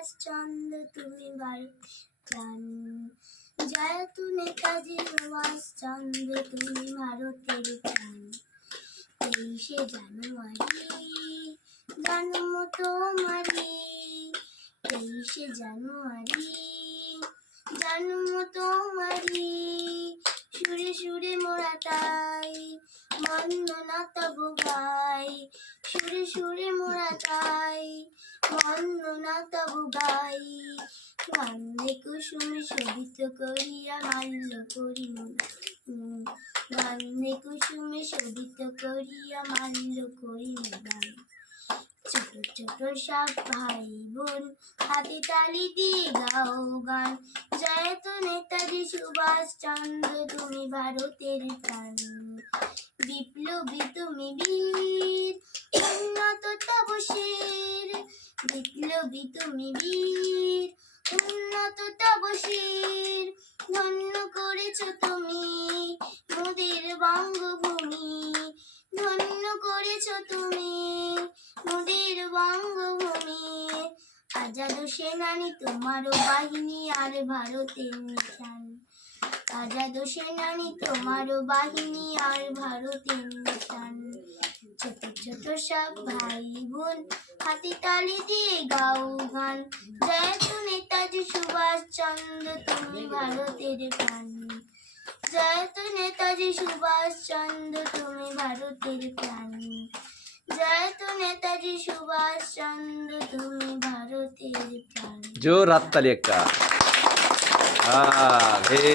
সুভাষ চন্দ্র তুমি ভারতের প্রাণ। জয় তু নেতাজি সুভাষ চন্দ্র তুমি ভারতের প্রাণ। 23শে জানুয়ারি জন্ম তোমারি, 23শে জানুয়ারি জন্ম তোমারি। সুরে সুরে মোরা তাই বন্দনা তবু গাই, সুরে সুরে মোরা তাই বন্দনা তবু গাই। গন্ধে কুসুমে শোভিত করিয়া মাল্য করি মোরা, গন্ধে কুসুমে শোভিত করিয়া মাল্য করি মোরা। ছোট ছোট সব ভাই বোন হাতে তালি দিয়ে গাও গান। জয় তো নেতাজি সুভাষ চন্দ্র তুমি ভারতের প্রাণ। বিপ্লবী তুমি বীর উন্নত তব শির, বিপ্লবী তুমি বীর উন্নত তব শির। ধন্য করেছ তুমি মোদের বঙ্গভূমি, ধন্য করেছ তুমি মোদের বঙ্গভূমি। আজাদ সেনানী তোমারও বাহিনী আর ভারতের নিশান, আজাদ সেনানী তোমারও বাহিনী আর ভারতের নিশান। ছোট ছোট সব ভাই বোন হাতে তালি দিয়ে গাও গান। জয় তু নেতাজি সুভাষ চন্দ্র তুমি ভারতের প্রাণ। জয় তু নেতাজি সুভাষ চন্দ্র তুমি ভারতের প্রাণ। জয় তু নেতাজি সুভাষ চন্দ্র তুমি ভারতের প্রাণ। জোর হাততালি একটা।